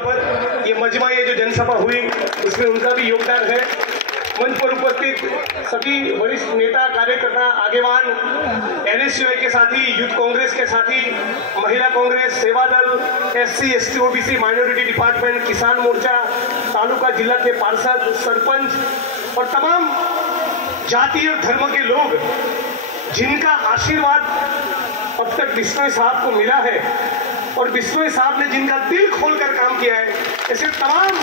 पर ये मजमा, ये जो जनसभा हुई उसमें उनका भी योगदान है। मंच पर उपस्थित सभी वरिष्ठ नेता, कार्यकर्ता, आगेवान, NSUI के साथी, यूथ कांग्रेस के साथी, महिला कांग्रेस, सेवा दल, SC, ST, OBC, minority department, किसान मोर्चा, तालुका जिला के पार्षद, सरपंच और तमाम जाति और धर्म के लोग जिनका आशीर्वाद अब तक बिश्नोई साहब को मिला है और बिश्नोई साहब ने जिनका दिल खोलकर काम किया है, ऐसे तमाम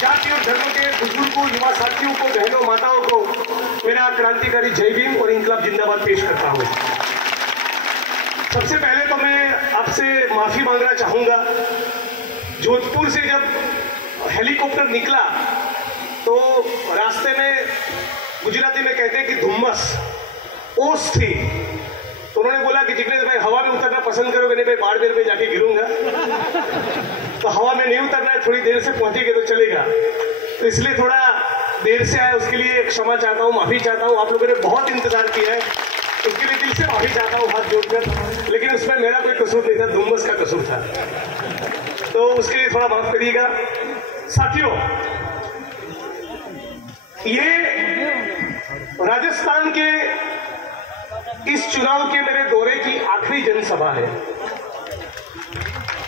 जाति और धर्म के बुजुर्गों, युवा साथियों को, बहनों, माताओं को मेरा क्रांतिकारी जय भीम और इंकलाब जिंदाबाद पेश करता हूँ। सबसे पहले तो मैं आपसे माफी मांगना चाहूंगा। जोधपुर से जब हेलीकॉप्टर निकला तो रास्ते में गुजराती में कहते हैं कि धुम्मस, ओस थी, तो उन्होंने बोला कि जिग्नेश भाई हवा में उतरना पसंद करोगे? नहीं भाई, बाड़मेर में जाके गिरूंगा, तो हवा में नहीं उतरना है, थोड़ी देर से पहुंचेंगे तो चलेगा। तो इसलिए थोड़ा देर से आया, उसके लिए क्षमा चाहता हूँ, माफी चाहता हूँ। आप लोगों ने बहुत इंतजार किया है, उसके लिए दिल से माफी चाहता हूँ हाथ जोड़कर, लेकिन उसमें मेरा कोई कसूर नहीं था, धुम्मस का कसूर था, तो उसके लिए थोड़ा माफ करिएगा। साथियों, ये राजस्थान के इस चुनाव के मेरे दौरे की आखिरी जनसभा है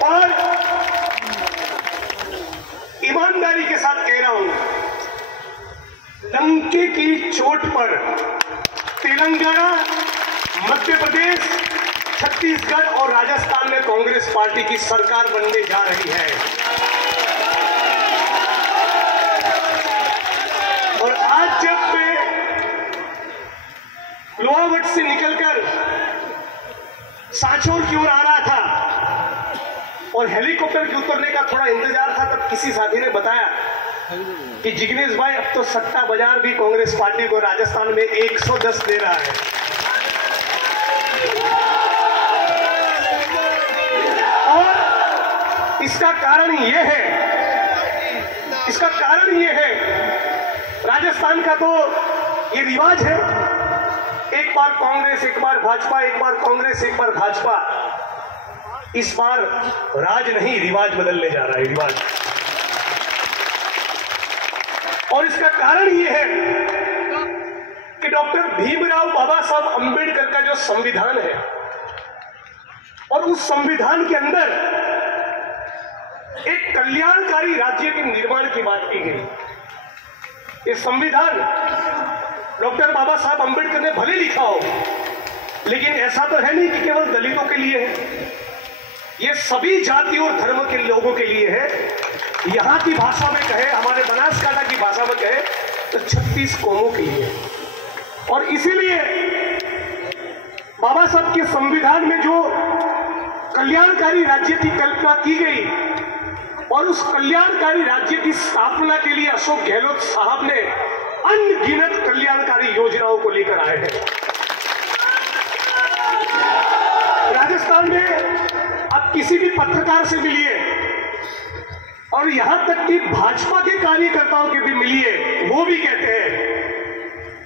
और ईमानदारी के साथ कह रहा हूं, डंके की चोट पर तेलंगाना, मध्य प्रदेश, छत्तीसगढ़ और राजस्थान में कांग्रेस पार्टी की सरकार बनने जा रही है। और आज जब मैं लोहावट से निकलकर सांचौर की ओर आ रहा था और हेलीकॉप्टर के उतरने का थोड़ा इंतजार था, तब किसी साथी ने बताया कि जिग्नेश भाई अब तो सट्टा बाजार भी कांग्रेस पार्टी को राजस्थान में 110 दे रहा है। और इसका कारण यह है, राजस्थान का तो ये रिवाज है, एक बार कांग्रेस, एक बार भाजपा, एक बार कांग्रेस, एक बार भाजपा। इस बार राज नहीं, रिवाज बदलने जा रहा है, रिवाज। और इसका कारण यह है कि डॉक्टर भीमराव बाबा साहब अंबेडकर का जो संविधान है और उस संविधान के अंदर एक कल्याणकारी राज्य के निर्माण की बात की गई। ये संविधान डॉक्टर बाबा साहब अंबेडकर ने भले लिखा हो, लेकिन ऐसा तो है नहीं कि केवल दलितों के लिए है, ये सभी जाति और धर्म के लोगों के लिए है। यहां की भाषा में कहे, हमारे बनासकांठा की भाषा में कहे तो 36 कौमों के लिए। और इसीलिए बाबा साहब के संविधान में जो कल्याणकारी राज्य की कल्पना की गई और उस कल्याणकारी राज्य की स्थापना के लिए अशोक गहलोत साहब ने अनगिनत कल्याणकारी योजनाओं को लेकर आए हैं। राजस्थान में आप किसी भी पत्रकार से मिलिए और यहां तक कि भाजपा के कार्यकर्ताओं के भी मिलिए, वो भी कहते हैं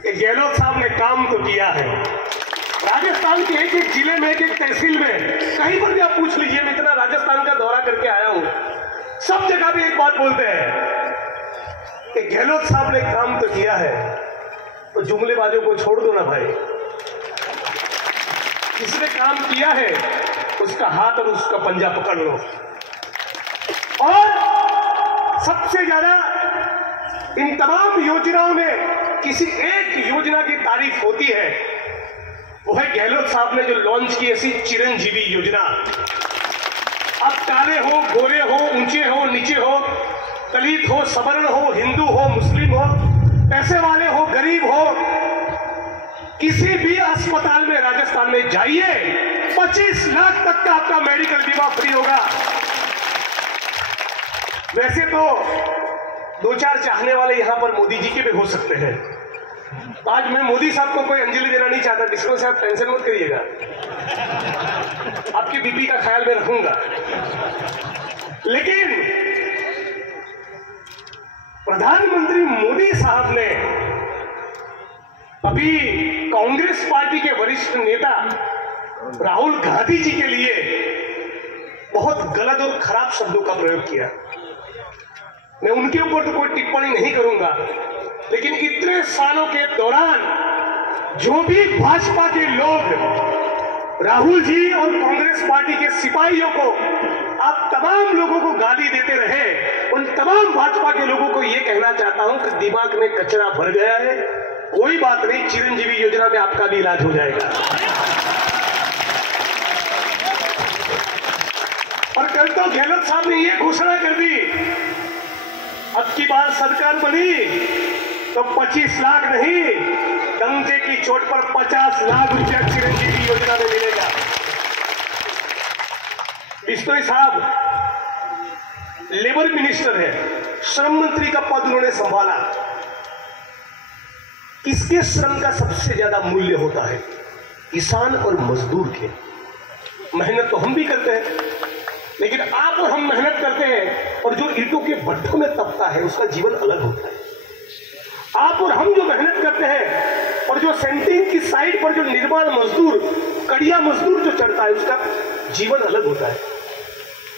कि गहलोत साहब ने काम तो किया है। राजस्थान के एक एक जिले में, एक एक तहसील में, कहीं पर भी आप पूछ लीजिए, मैं इतना राजस्थान का दौरा करके आया हूं, सब जगह भी एक बात बोलते हैं कि गहलोत साहब ने काम तो किया है। तो जुमलेबाजों को छोड़ दो ना भाई, जिसने काम किया है उसका हाथ और उसका पंजा पकड़ लो। और सबसे ज्यादा इन तमाम योजनाओं में किसी एक योजना की तारीफ होती है, वो है गहलोत साहब ने जो लॉन्च की ऐसी चिरंजीवी योजना। अब काले हो, गोरे हो, ऊंचे हो, नीचे हो, दलित हो, सवर्ण हो, हिंदू हो, मुस्लिम हो, पैसे वाले हो, गरीब हो, किसी भी अस्पताल में राजस्थान में जाइए, 25 लाख तक का आपका मेडिकल बीमा फ्री होगा। वैसे तो 2-4 चाहने वाले यहां पर मोदी जी के भी हो सकते हैं। आज मैं मोदी साहब को कोई अंजलि देना नहीं चाहता, बिस्कुल साहब टेंशन मत करिएगा, आपकी बीपी का ख्याल मैं रखूंगा। लेकिन प्रधानमंत्री मोदी साहब ने अभी कांग्रेस पार्टी के वरिष्ठ नेता राहुल गांधी जी के लिए बहुत गलत और खराब शब्दों का प्रयोग किया। मैं उनके ऊपर तो कोई टिप्पणी नहीं करूंगा, लेकिन इतने सालों के दौरान जो भी भाजपा के लोग राहुल जी और कांग्रेस पार्टी के सिपाहियों को, आप तमाम लोगों को गाली देते रहे, उन तमाम भाजपा के लोगों को यह कहना चाहता हूं कि दिमाग में कचरा भर गया है, कोई बात नहीं, चिरंजीवी योजना में आपका भी इलाज हो जाएगा। और कल तो गहलोत साहब ने यह घोषणा कर दी, अब की बार सरकार बनी तो 25 लाख नहीं, डंके की चोट पर 50 लाख रुपया चिरंजीवी योजना में मिलेगा। बिश्नोई साहब लेबर मिनिस्टर है, श्रम मंत्री का पद उन्होंने संभाला। किसके श्रम का सबसे ज्यादा मूल्य होता है? किसान और मजदूर के। मेहनत तो हम भी करते हैं, लेकिन आप और हम मेहनत करते हैं और जो ईंटों के भट्ठों में तपता है उसका जीवन अलग होता है। आप और हम जो मेहनत करते हैं और जो सेंटिंग की साइड पर जो निर्माण मजदूर, कड़िया मजदूर जो चढ़ता है उसका जीवन अलग होता है।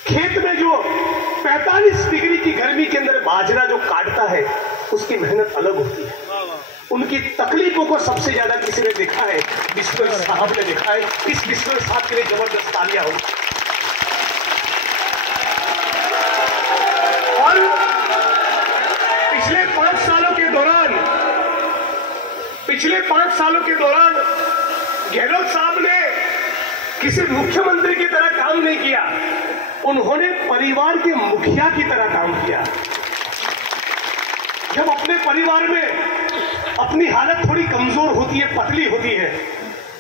खेत में जो 45 डिग्री की गर्मी के अंदर बाजरा जो काटता है उसकी मेहनत अलग होती है। उनकी तकलीफों को सबसे ज्यादा किसी ने देखा है? बिश्नोई साहब ने देखा है। इस बिश्नोई साहब के लिए जबरदस्त तालियां हो। और पिछले 5 सालों के दौरान गहलोत साहब ने किसी मुख्यमंत्री की तरह काम नहीं किया, उन्होंने परिवार के मुखिया की तरह काम किया। जब अपने परिवार में अपनी हालत थोड़ी कमजोर होती है, पतली होती है,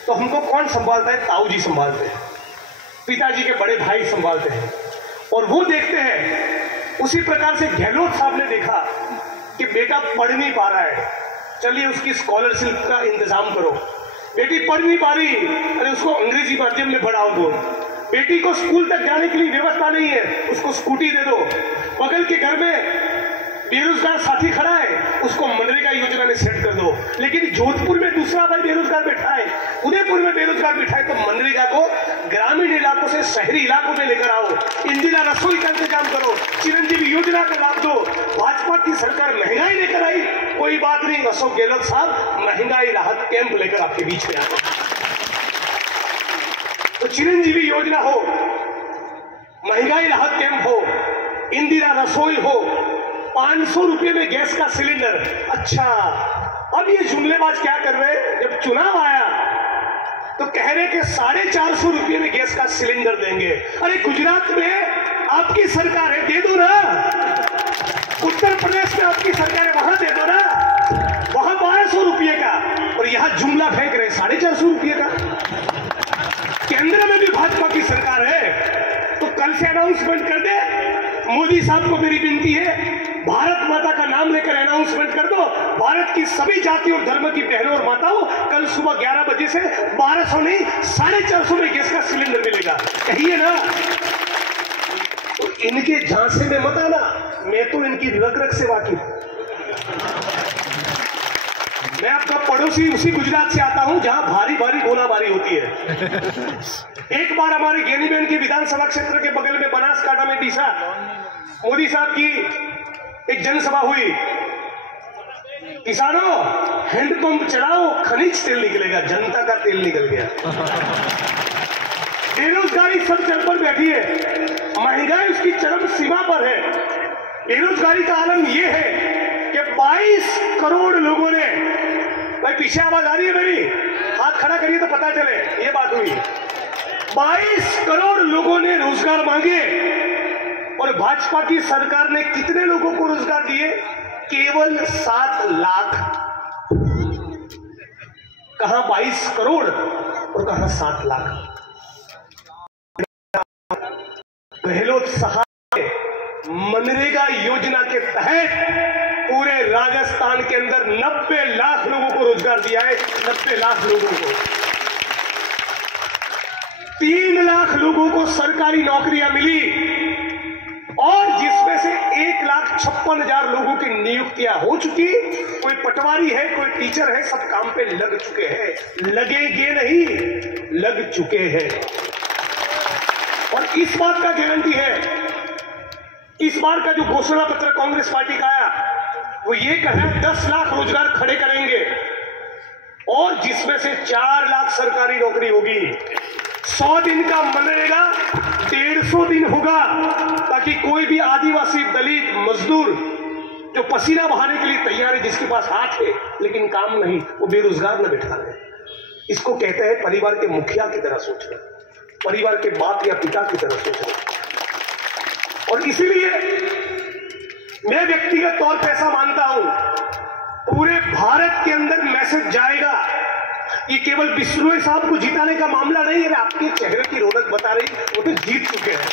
तो हमको कौन संभालता है? ताऊ जी संभालते हैं, पिताजी के बड़े भाई संभालते हैं और वो देखते हैं। उसी प्रकार से गहलोत साहब ने देखा कि बेटा पढ़ नहीं पा रहा है, चलिए उसकी स्कॉलरशिप का इंतजाम करो। बेटी पढ़ नहीं पा रही, अरे उसको अंग्रेजी माध्यम में पढ़ाओ दो। बेटी को स्कूल तक जाने के लिए व्यवस्था नहीं है, उसको स्कूटी दे दो। बगल के घर में बेरोजगार साथी खड़ा है, उसको मनरेगा योजना में सेट कर दो। लेकिन जोधपुर में दूसरा भाई बेरोजगार बैठा है, उदयपुर में बेरोजगार बैठा है, तो मनरेगा को ग्रामीण इलाकों से शहरी इलाकों में लेकर आओ। इंदिरा रसोई का इंतजाम करो, चिरंजीवी योजना का लाभ दो। भाजपा की सरकार महंगाई लेकर आई, कोई बात नहीं, अशोक गहलोत साहब महंगाई राहत कैंप लेकर आपके बीच में आते। तो चिरंजीवी योजना हो, महंगाई राहत कैंप हो, इंदिरा रसोई हो, 500 रुपये में गैस का सिलेंडर। अच्छा, अब ये जुमलेबाज क्या कर रहे हैं? जब चुनाव आया तो कह रहे कि 450 रुपये में गैस का सिलेंडर देंगे। अरे गुजरात में आपकी सरकार है, दे दो ना। उत्तर प्रदेश में आपकी सरकार है, वहां दे दो ना। वहां 1200 रुपये का, और यहां जुमला फेंक रहे 450 रुपये का। केंद्र में भी भाजपा की सरकार है, तो कल से अनाउंसमेंट कर दे। मोदी साहब को मेरी विनती है, भारत माता का नाम लेकर अनाउंसमेंट कर दो। भारत की सभी जाति और धर्म की बहनों और माताओं, कल सुबह 11 बजे से 1200 नहीं 450 में गैस का सिलेंडर मिलेगा। कहिए ना। तो इनके झांसे में मत आना, मैं तो इनकी रग रग से वाकिफ। मैं आपका पड़ोसी उसी गुजरात से आता हूं जहां भारी भारी गोलाबारी होती है। एक बार हमारे गेनीबेन के विधानसभा क्षेत्र के बगल में बनासकांठा में डीसा मोदी साहब की एक जनसभा हुई। किसानों, हैंडपंप चलाओ, खनिज तेल निकलेगा। जनता का तेल निकल गया। बेरोजगारी सब चल पर बैठी है, महंगाई उसकी चरम सीमा पर है। बेरोजगारी का आलम यह है कि 22 करोड़ लोगों ने, भाई पीछे आवाज आ रही है मेरी, हाथ खड़ा करिए तो पता चले ये बात हुई। 22 करोड़ लोगों ने रोजगार मांगे और भाजपा की सरकार ने कितने लोगों को रोजगार दिए? केवल 7 लाख। कहां 22 करोड़ और कहां 7 लाख। गहलोत साहब ने मनरेगा योजना के तहत पूरे राजस्थान के अंदर 90 लाख लोगों को रोजगार दिया है। 90 लाख लोगों को। 3 लाख लोगों को सरकारी नौकरियां मिली और जिसमें से 1,56,000 लोगों की नियुक्तियां हो चुकी। कोई पटवारी है, कोई टीचर है, सब काम पे लग चुके हैं। लगेंगे नहीं, लग चुके हैं। और इस बात का गारंटी है इस बार का जो घोषणा पत्र कांग्रेस पार्टी का आया वो ये कहा 10 लाख रोजगार खड़े करेंगे और जिसमें से 4 लाख सरकारी नौकरी होगी। 100 दिन का मनरेगा 150 दिन होगा ताकि कोई भी आदिवासी, दलित, मजदूर जो पसीना बहाने के लिए तैयार है, जिसके पास हाथ है लेकिन काम नहीं, वो बेरोजगार न बैठा रहे। इसको कहते हैं परिवार के मुखिया की तरह सोचना, परिवार के बाप या पिता की तरह सोचना। और इसीलिए मैं व्यक्तिगत तौर पर ऐसा मानता हूं, पूरे भारत के अंदर मैसेज जाएगा। ये केवल बिश्नोई साहब को जिताने का मामला नहीं है, आपके चेहरे की रौनक बता रही, वो तो जीत चुके हैं।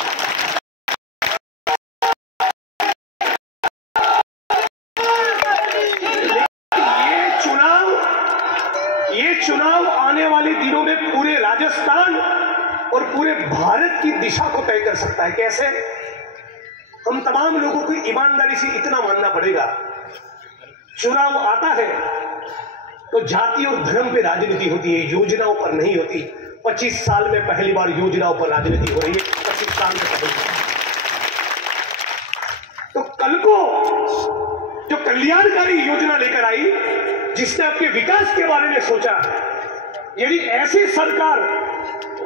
ये चुनाव आने वाले दिनों में पूरे राजस्थान और पूरे भारत की दिशा को तय कर सकता है। कैसे? हम तमाम लोगों को ईमानदारी से इतना मानना पड़ेगा, चुनाव आता है तो जाति और धर्म पे राजनीति होती है, योजनाओं पर नहीं होती। 25 साल में पहली बार योजनाओं पर राजनीति हो रही है, 25 साल में पहली बार। तो कल को जो कल्याणकारी योजना लेकर आई, जिसने आपके विकास के बारे में सोचा, यदि ऐसी सरकार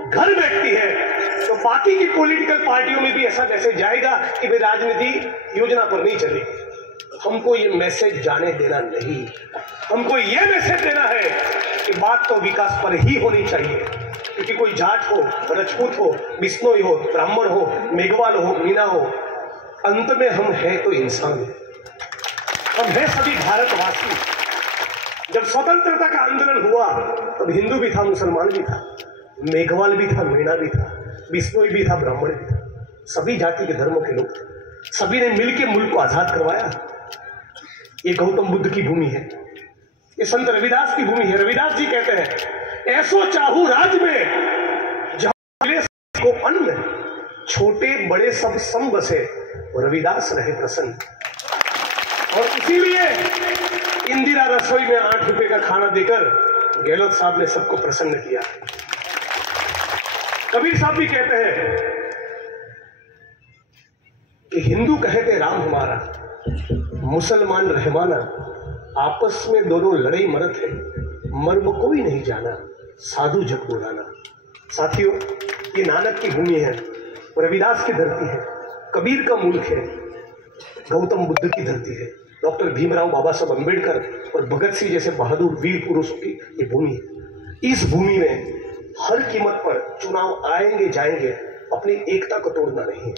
घर बैठती है तो बाकी की पॉलिटिकल पार्टियों में भी ऐसा मैसेज जाएगा कि भाई राजनीति योजना पर नहीं चलेगी। हमको ये मैसेज जाने देना नहीं, हमको ये मैसेज देना है कि बात तो विकास पर ही होनी चाहिए। क्योंकि कोई जाट हो, राजपूत हो, बिश्नोई हो, ब्राह्मण हो, मेघवाल हो, मीना हो, अंत में हम हैं तो इंसान, हम हैं सभी भारतवासी। जब स्वतंत्रता का आंदोलन हुआ तब हिंदू भी था, मुसलमान भी था, मेघवाल भी था, मीणा भी था, बिश्नोई भी था, ब्राह्मण भी था, सभी जाति के धर्मों के लोग थे। सभी ने मिलकर मुल्क को आजाद करवाया। ये गौतम बुद्ध की भूमि है, ये संत रविदास की भूमि है। रविदास जी कहते हैं, ऐसो चाहू राज में जहां को अन्न, छोटे बड़े सब सम बसे, रविदास रहे प्रसन्न। और इसीलिए इंदिरा रसोई में 8 रुपए का खाना देकर गहलोत साहब ने सबको प्रसन्न किया। कबीर साहब भी कहते हैं कि हिंदू कहते राम हमारा, मुसलमान रहमाना, आपस में दोनों लड़ाई मरत है, मर्म कोई नहीं जाना, साधु जग बोलाना। साथियों, ये नानक की भूमि है, रविदास की धरती है, कबीर का मुल्क है, गौतम बुद्ध की धरती है, डॉक्टर भीमराव बाबा साहब अम्बेडकर और भगत सिंह जैसे बहादुर वीर पुरुषों की ये भूमि है। इस भूमि में हर कीमत पर चुनाव आएंगे जाएंगे, अपनी एकता को तोड़ना नहीं है।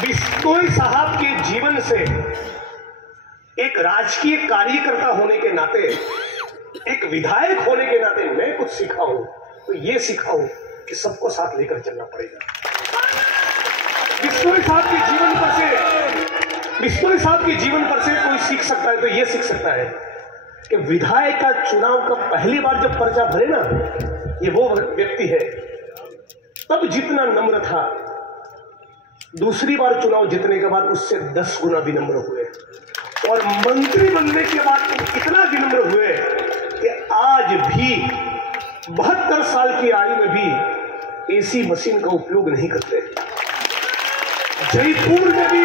बिश्नोई साहब के जीवन से एक राजकीय कार्यकर्ता होने के नाते, एक विधायक होने के नाते मैं कुछ सीखा हूं, तो ये सीखा हूं कि सबको साथ लेकर चलना पड़ेगा। बिश्नोई साहब के जीवन पर से कोई सीख सकता है तो ये सीख सकता है कि विधायक का चुनाव का पहली बार जब पर्चा भरे ना, ये वो व्यक्ति है तब जितना नम्र था, दूसरी बार चुनाव जीतने के बाद उससे 10 गुना विनम्र हुए, और मंत्री बनने के बाद इतना विनम्र हुए कि आज भी 72 साल की आयु में भी एसी मशीन का उपयोग नहीं करते। जयपुर में भी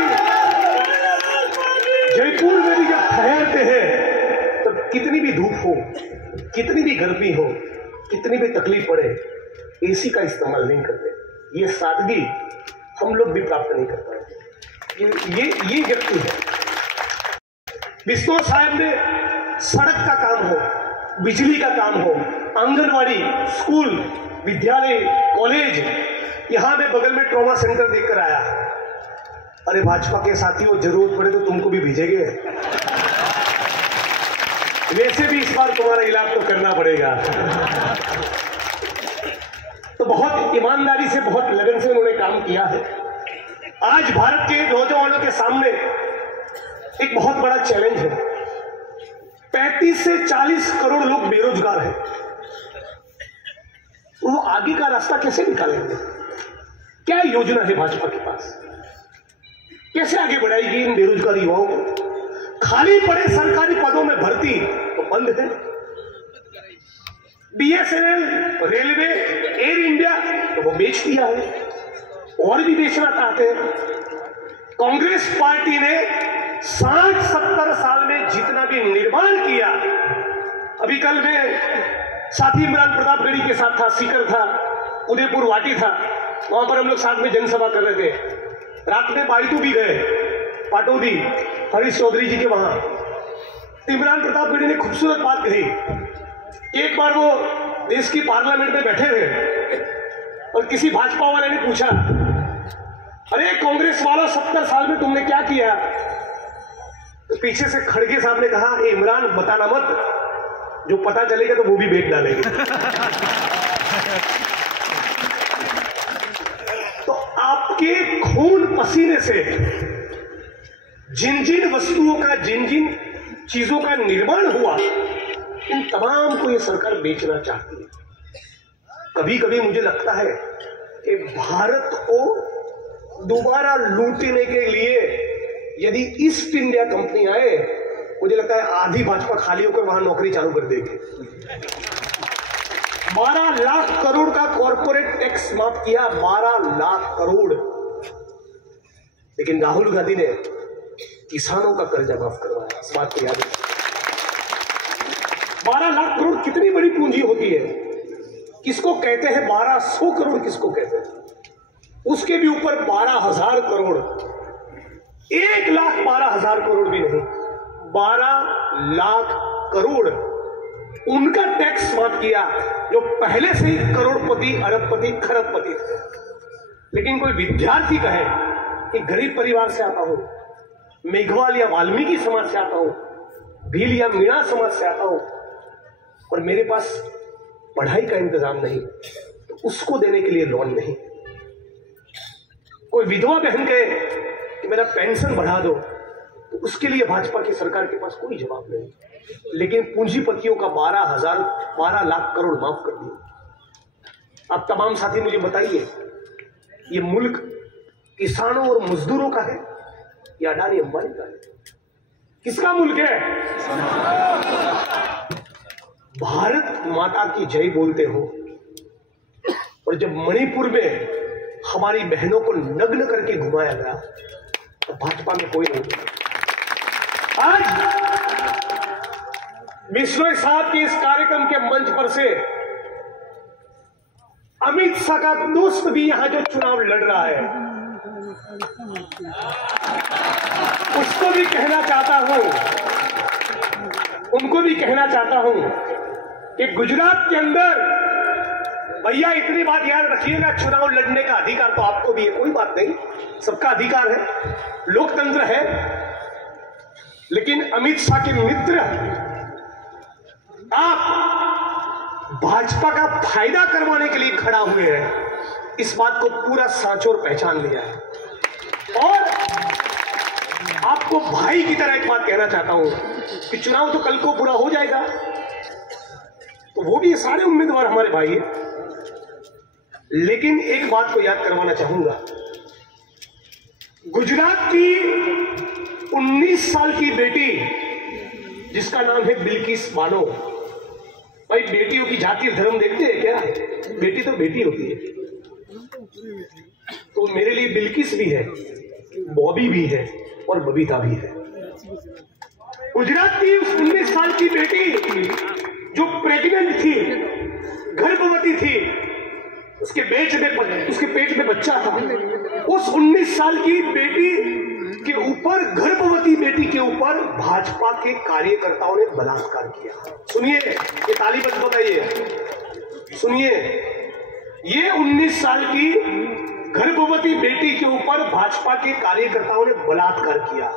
जब ठहरते हैं तो कितनी भी धूप हो, कितनी भी गर्मी हो, कितनी भी तकलीफ पड़े, एसी का इस्तेमाल नहीं करते। ये सादगी हम लोग भी प्राप्त नहीं कर पाए। ये व्यक्ति है। बिश्नोई साहब ने सड़क का काम हो, बिजली का काम हो, आंगनवाड़ी, स्कूल, विद्यालय, कॉलेज, यहां में बगल में ट्रॉमा सेंटर देखकर आया। अरे भाजपा के साथियों, जरूरत पड़े तो तुमको भी भेजेंगे, वैसे भी इस बार तुम्हारा इलाज तो करना पड़ेगा। तो बहुत ईमानदारी से, बहुत लगन से उन्होंने काम किया है। आज भारत के नौजवानों के सामने एक बहुत बड़ा चैलेंज है। 35 से 40 करोड़ लोग बेरोजगार हैं। वो आगे का रास्ता कैसे निकालेंगे? क्या योजना है भाजपा के पास? कैसे आगे बढ़ाएगी इन बेरोजगार युवाओं को? खाली पड़े सरकारी पदों में भर्ती तो बंद है। BSNL, रेलवे, एयर इंडिया तो वो बेच दिया है। और भी बेचना चाहते हैं। कांग्रेस पार्टी ने 60-70 साल में जितना भी निर्माण किया, अभी कल मैं साथी इमरान प्रतापगढ़ी के साथ था, सीकर था, उदयपुर वाटी था, वहां पर हम लोग साथ में जनसभा कर रहे थे। रात में बारितू भी गए, पाटौदी हरीश चौधरी जी के वहां। इमरान प्रतापगढ़ी ने खूबसूरत बात कही कि एक बार वो देश की पार्लियामेंट में बैठे थे और किसी भाजपा वाले ने पूछा, अरे कांग्रेस वालों 70 साल में तुमने क्या किया? तो पीछे से खड़गे साहब ने कहा, ए इमरान बताना मत, जो पता चलेगा तो वो भी बेच डालेंगे। तो आपके खून पसीने से जिन जिन वस्तुओं का, जिन जिन चीजों का निर्माण हुआ, इन तमाम को ये सरकार बेचना चाहती है। कभी कभी मुझे लगता है कि भारत को दोबारा लूटने के लिए यदि ईस्ट इंडिया कंपनी आए, मुझे लगता है आधी भाजपा खाली होकर वहां नौकरी चालू कर देगी। 12 लाख करोड़ का कॉर्पोरेट टैक्स माफ किया, 12 लाख करोड़। लेकिन राहुल गांधी ने किसानों का कर्जा माफ करवाया, इस बात को याद रखिए। 12 लाख करोड़ कितनी बड़ी पूंजी होती है। किसको कहते हैं 1200 करोड़, किसको कहते हैं? उसके भी ऊपर 12,000 करोड़, 1,12,000 करोड़ भी नहीं, 12 लाख करोड़ उनका टैक्स माफ किया, जो पहले से ही करोड़पति, अरबपति, खरबपति थे। लेकिन कोई विद्यार्थी कहे कि गरीब परिवार से आता हूं, मेघवाल या वाल्मीकि समाज से आता हूं, भील या मीणा समाज से आता हूं, और मेरे पास पढ़ाई का इंतजाम नहीं, तो उसको देने के लिए लोन नहीं। कोई विधवा बहन कहे कि मेरा पेंशन बढ़ा दो, तो उसके लिए भाजपा की सरकार के पास कोई जवाब नहीं। लेकिन पूंजीपतियों का 12 लाख करोड़ माफ कर दिए। अब तमाम साथी मुझे बताइए, ये मुल्क किसानों और मजदूरों का है या अडानी अंबानी का है? किसका मुल्क है? भारत माता की जय बोलते हो, और जब मणिपुर में हमारी बहनों को नग्न करके घुमाया गया, तो भाजपा में कोई नहीं। आज बिश्नोई साहब के इस कार्यक्रम के मंच पर से अमित शाह का दोस्त भी यहां जो चुनाव लड़ रहा है, उसको भी कहना चाहता हूं, उनको भी कहना चाहता हूं कि गुजरात के अंदर, भैया इतनी बात याद रखिएगा, चुनाव लड़ने का अधिकार तो आपको भी है, कोई बात नहीं, सबका अधिकार है, लोकतंत्र है। लेकिन अमित शाह के मित्र आप भाजपा का फायदा करवाने के लिए खड़ा हुए हैं, इस बात को पूरा सांचौर पहचान लिया है। और आपको भाई की तरह एक बात कहना चाहता हूं कि चुनाव तो कल को पूरा हो जाएगा, तो वो भी सारे उम्मीदवार हमारे भाई हैं। लेकिन एक बात को याद करवाना चाहूंगा, गुजरात की 19 साल की बेटी जिसका नाम है बिल्किस बानो, भाई बेटियों की जाति धर्म देखते हैं क्या? बेटी तो बेटी होती है। तो मेरे लिए बिल्किस भी है, बॉबी भी है और बबीता भी है। गुजरात की उस 19 साल की बेटी जो प्रेग्नेंट थी, गर्भवती थी, उसके पेट में बच्चा था, उस 19 साल की बेटी के ऊपर, गर्भवती बेटी के ऊपर भाजपा के कार्यकर्ताओं ने बलात्कार किया। सुनिए, ये ताली बज बताइए, सुनिए, ये 19 साल की गर्भवती बेटी के ऊपर भाजपा के कार्यकर्ताओं ने बलात्कार किया,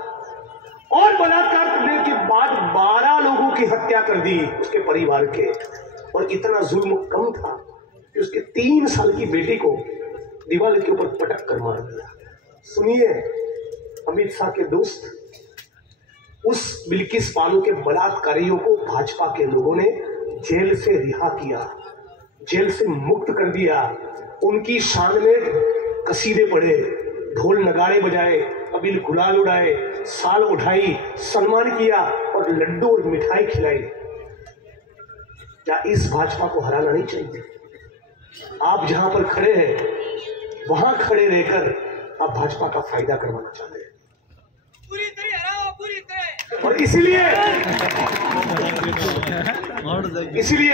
और बलात्कार करने के बाद 12 लोगों की हत्या कर दी उसके परिवार के। और इतना जुल्म कम था कि उसके 3 साल की बेटी को दीवार के ऊपर पटक कर मार दिया। सुनिए, अमित शाह के दोस्त, उस बिल्किस बानो के बलात्कारियों को भाजपा के लोगों ने जेल से रिहा किया, जेल से मुक्त कर दिया। उनकी शान में कसीदे पढ़े, ढोल नगाड़े बजाए, अबील गुलाल उड़ाए, साल उठाई, सम्मान किया और लड्डू और मिठाई खिलाई। क्या इस भाजपा को हराना नहीं चाहिए? आप जहां पर खड़े हैं, वहां खड़े रहकर आप भाजपा का फायदा करवाना चाहते हैं। पूरी तरह हराओ, पूरी तरह। और इसीलिए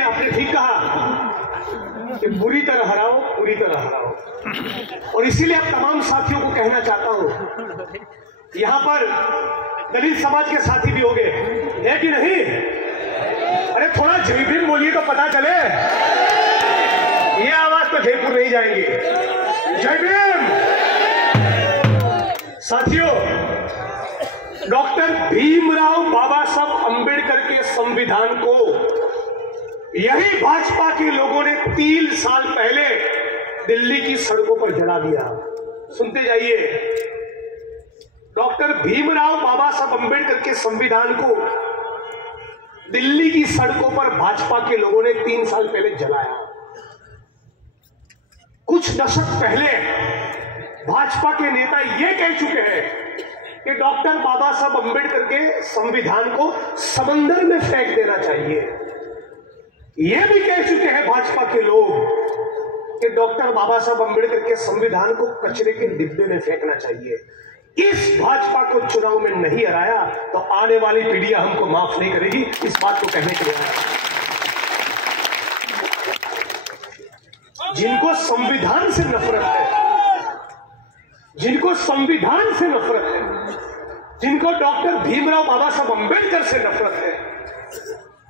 आपने ठीक कहा कि पूरी तरह हराओ, पूरी तरह हराओ। और इसीलिए आप तमाम साथियों को कहना चाहता हूं, यहां पर दलित समाज के साथी भी होंगे, है कि नहीं? अरे थोड़ा जय भीम बोलिए तो पता चले। ये आवाज तो जयपुर नहीं जाएंगी। जय भीम। साथियों, डॉक्टर भीमराव बाबा साहब अंबेडकर के संविधान को यही भाजपा के लोगों ने 3 साल पहले दिल्ली की सड़कों पर जला दिया। सुनते जाइए, डॉक्टर भीमराव बाबा साहब अंबेडकर के संविधान को दिल्ली की सड़कों पर भाजपा के लोगों ने 3 साल पहले जलाया। कुछ दशक पहले भाजपा के नेता यह कह चुके हैं कि डॉक्टर बाबा साहब अंबेडकर के संविधान को समंदर में फेंक देना चाहिए। यह भी कह चुके हैं भाजपा के लोग कि डॉक्टर बाबा साहब अंबेडकर के संविधान को कचरे के डिब्बे में फेंकना चाहिए। इस भाजपा को चुनाव में नहीं हराया तो आने वाली पीढ़ियां हमको माफ नहीं करेगी। इस बात को कहने के लिए जिनको संविधान से नफरत है, जिनको संविधान से नफरत है, जिनको डॉक्टर भीमराव बाबा साहब अंबेडकर से नफरत है,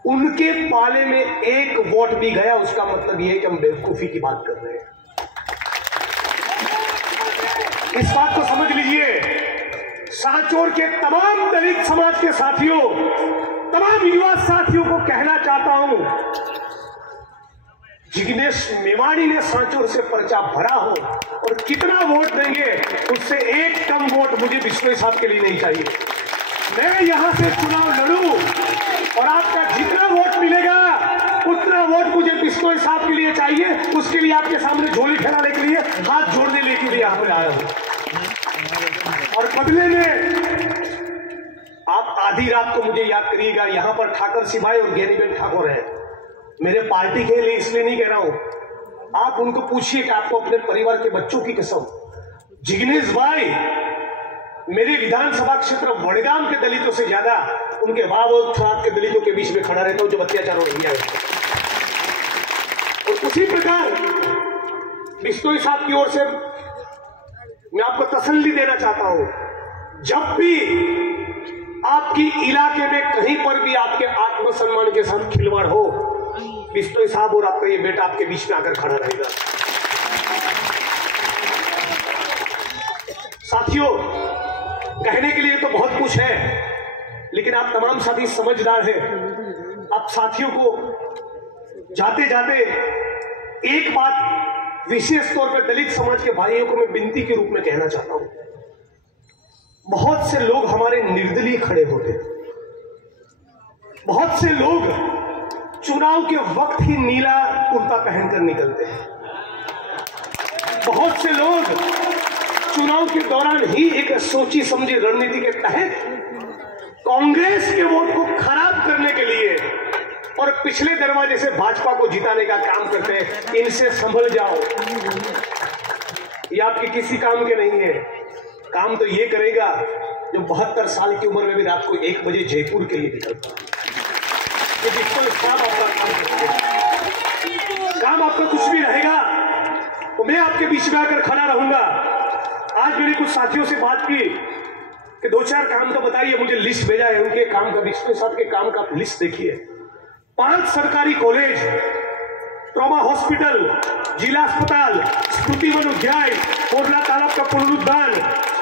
उनके पाले में 1 वोट भी गया, उसका मतलब यह है कि हम बेवकूफी की बात कर रहे हैं। इस बात को समझ लीजिए। सांचौर के तमाम दलित समाज के साथियों, तमाम युवा साथियों को कहना चाहता हूं, जिग्नेश मेवाणी ने सांचौर से पर्चा भरा हो और कितना वोट देंगे, उससे 1 कम वोट मुझे बिश्नोई साहब के लिए नहीं चाहिए। मैं यहां से चुनाव लड़ूं और आपका जितना वोट मिलेगा उतना वोट मुझे बिश्नोई साहब के लिए चाहिए। उसके लिए आपके सामने झोली फहराने के लिए, हाथ जोड़ने के लिए यहां पर आया हूं। और बदले में आप आधी रात को मुझे याद करिएगा। यहां पर ठाकर सिपाही और ज्ञानीबेन ठाकुर है, मेरे पार्टी के लिए इसलिए नहीं कह रहा हूं। आप उनको पूछिए कि आपको अपने परिवार के बच्चों की कसम, जिग्नेश भाई मेरे विधानसभा क्षेत्र वडगाम के दलितों से ज्यादा उनके वाव और थराद के दलितों के बीच में खड़ा रहता हूं जो अत्याचार हो रही है। और उसी प्रकार बिश्नोई साहब की ओर से मैं आपको तसल्ली देना चाहता हूं, जब भी आपकी इलाके में कहीं पर भी आपके आत्मसम्मान के साथ खिलवाड़ हो, बिश्नोई साहब और आपका ये बेटा आपके बीच में आकर खड़ा रहेगा। साथियों, कहने के लिए तो बहुत कुछ है, लेकिन आप तमाम साथी समझदार हैं। आप साथियों को जाते जाते एक बात विशेष तौर पर दलित समाज के भाइयों को मैं विनती के रूप में कहना चाहता हूं। बहुत से लोग हमारे निर्दलीय खड़े होते हैं, बहुत से लोग चुनाव के वक्त ही नीला कुर्ता पहनकर निकलते हैं, बहुत से लोग चुनाव के दौरान ही एक सोची समझी रणनीति के तहत कांग्रेस के वोट को खराब करने के लिए और पिछले दरवाजे से भाजपा को जिताने का काम करते हैं। इनसे संभल जाओ, ये आपके किसी काम के नहीं है। काम तो ये करेगा जो 72 साल की उम्र में भी रात को 1 बजे जयपुर के लिए निकलता है। काम आपका कुछ भी रहेगा तो मैं आपके बीच में आकर खड़ा रहूंगा। आज मैंने कुछ साथियों से बात की कि 2-4 काम तो बताइए, मुझे लिस्ट भेजा है उनके काम का, बिश्नोई साहब के काम का लिस्ट देखिए। 5 सरकारी कॉलेज, ट्रॉमा हॉस्पिटल, जिला अस्पताल, स्मृति वन उद्यान, कोरला तालाब का पुनरुद्धार,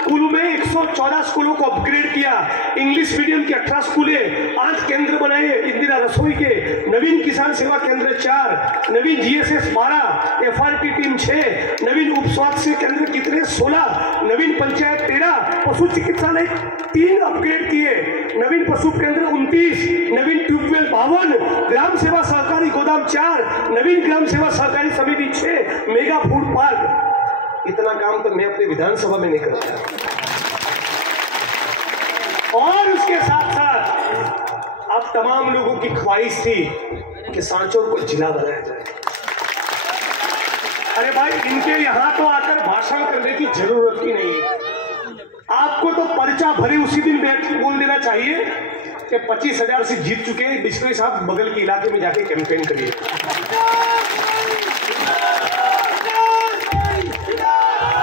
कुल्लू में 114 स्कूलों को अपग्रेड किया, इंग्लिश मीडियम के 18 स्कूलें, 5 केंद्र बनाए इंदिरा रसोई के, नवीन किसान सेवा केंद्र 4, नवीन जीएसएस 12, एफआरटी टीम 6, नवीन उप स्वास्थ्य केंद्र कितने 16, नवीन पंचायत 13, पशु चिकित्सालय 3 अपग्रेड किए, नवीन पशु केंद्र 29, नवीन ट्यूबवेल 52, ग्राम सेवा सहकारी गोदाम 4, नवीन ग्राम सेवा सहकारी समिति 6, मेगा फूड पार्क। इतना काम तो मैं अपने विधानसभा में नहीं करता। और उसके साथ साथ अब तमाम लोगों की ख्वाहिश थी कि सांचौर को जिला बनाया जाए। अरे भाई, इनके यहाँ तो आकर भाषण करने की जरूरत ही नहीं है। आपको तो पर्चा भरे उसी दिन बैठ के बोल देना चाहिए कि 25,000 से जीत चुके हैं बिश्नोई साहब, बगल के इलाके में जाके कैंपेन करिए।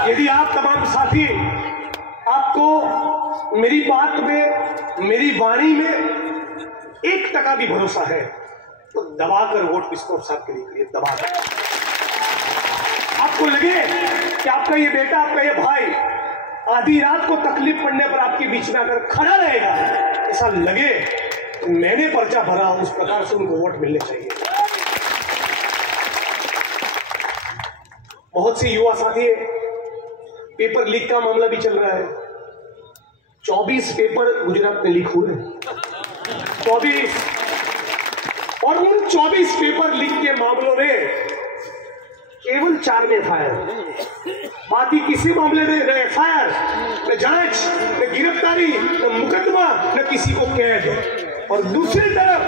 यदि आप तमाम साथी, आपको मेरी बात में, मेरी वाणी में 1% भी भरोसा है तो दबाकर वोट बिश्नोई साहब के लिए करिए, दबाकर। आपको लगे कि आपका ये बेटा, आपका ये भाई आधी रात को तकलीफ पड़ने पर आपके बीच में आकर खड़ा रहेगा, ऐसा लगे तो मैंने पर्चा भरा, उस प्रकार से उनको वोट मिलने चाहिए। बहुत से युवा साथी, पेपर लीक का मामला भी चल रहा है। 24 पेपर गुजरात में लीक हुए, 24, और उन 24 पेपर लीक के मामलों में केवल 4 में एफआईआर, बाकी किसी मामले में न एफआईआर, न जांच, न गिरफ्तारी, न मुकदमा, न किसी को कैद। और दूसरी तरफ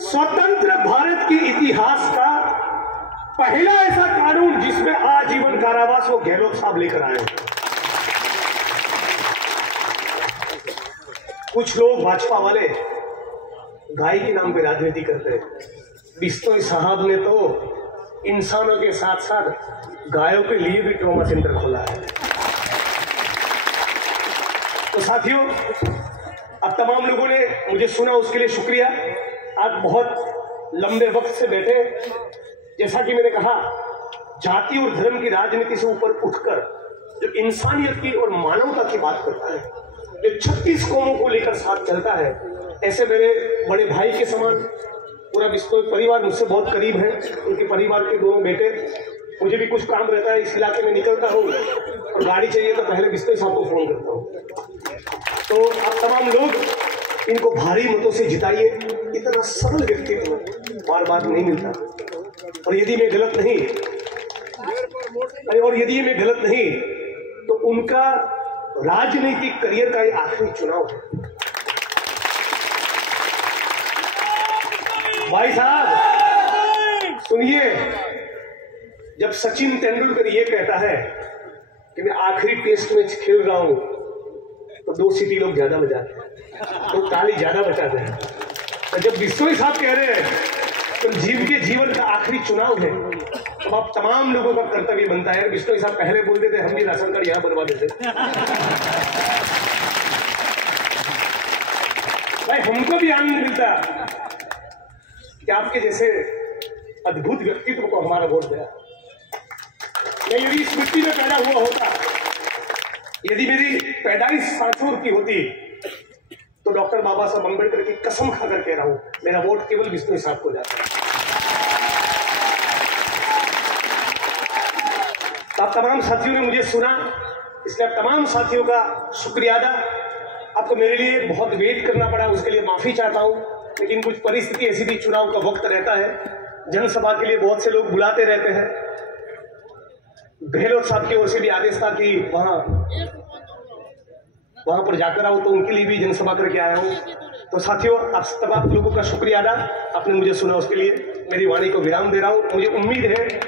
स्वतंत्र भारत के इतिहास का पहला ऐसा कानून जिसमें आजीवन कारावास वो गहलोत साहब लेकर आए। कुछ लोग भाजपा वाले गाय के नाम पे राजनीति करते हैं। बिश्नोई साहब ने तो इंसानों के साथ साथ गायों के लिए भी ट्रॉमा सेंटर खोला है। तो साथियों, अब तमाम लोगों ने मुझे सुना, उसके लिए शुक्रिया। आप बहुत लंबे वक्त से बैठे। जैसा कि मैंने कहा, जाति और धर्म की राजनीति से ऊपर उठकर जो इंसानियत की और मानवता की बात करता है, जो 36 कौमों को लेकर साथ चलता है, ऐसे मेरे बड़े भाई के समान पूरा बिश्नोई परिवार मुझसे बहुत करीब है। उनके परिवार के दोनों बेटे, मुझे भी कुछ काम रहता है, इस इलाके में निकलता हूँ और गाड़ी चाहिए तो पहले बिश्नोई साहब को फोन करता हूँ। तो आप तमाम लोग इनको भारी मतों से जिताइए। इतना सरल व्यक्तित्व बार बार नहीं मिलता। और यदि मैं गलत नहीं तो उनका राजनीतिक करियर का ये आखिरी चुनाव है। भाई साहब सुनिए, जब सचिन तेंदुलकर ये कहता है कि मैं आखिरी टेस्ट मैच खेल रहा हूं तो 2 सीटी लोग ज्यादा बजाते हैं, तो ताली ज्यादा बजाते हैं। तो जब बिश्नोई साहब कह रहे हैं तो जीवन का आखिरी चुनाव है, तो अब तमाम लोगों का कर्तव्य बनता है। बिश्नोई साहब पहले बोलते थे हम भी राशन कार्ड यहां बनवा देते, भाई हमको भी आनंद मिलता कि आपके जैसे अद्भुत व्यक्तित्व को हमारा वोट दिया। मैं यदि इस मिट्टी में पैदा हुआ होता, यदि मेरी पैदाइश सांचौर की होती, तो डॉक्टर बाबा साहब अम्बेडकर की कसम खाकर कह रहा हूं, मेरा वोट केवल बिश्नोई साहब को जाता है। आप तमाम साथियों ने मुझे सुना, इसलिए आप तमाम साथियों का शुक्रिया अदा। आपको मेरे लिए बहुत वेट करना पड़ा, उसके लिए माफी चाहता हूं, लेकिन कुछ परिस्थिति ऐसी थी, चुनाव का वक्त रहता है, जनसभा के लिए बहुत से लोग बुलाते रहते हैं। गहलोत साहब की ओर से भी आदेश था कि वहां पर जाकर आओ, तो उनके लिए भी जनसभा करके आया हूं। तो साथियों, आप तमाम लोगों का शुक्रिया अदा, आपने मुझे सुना, उसके लिए मेरी वाणी को विराम दे रहा हूं। मुझे उम्मीद है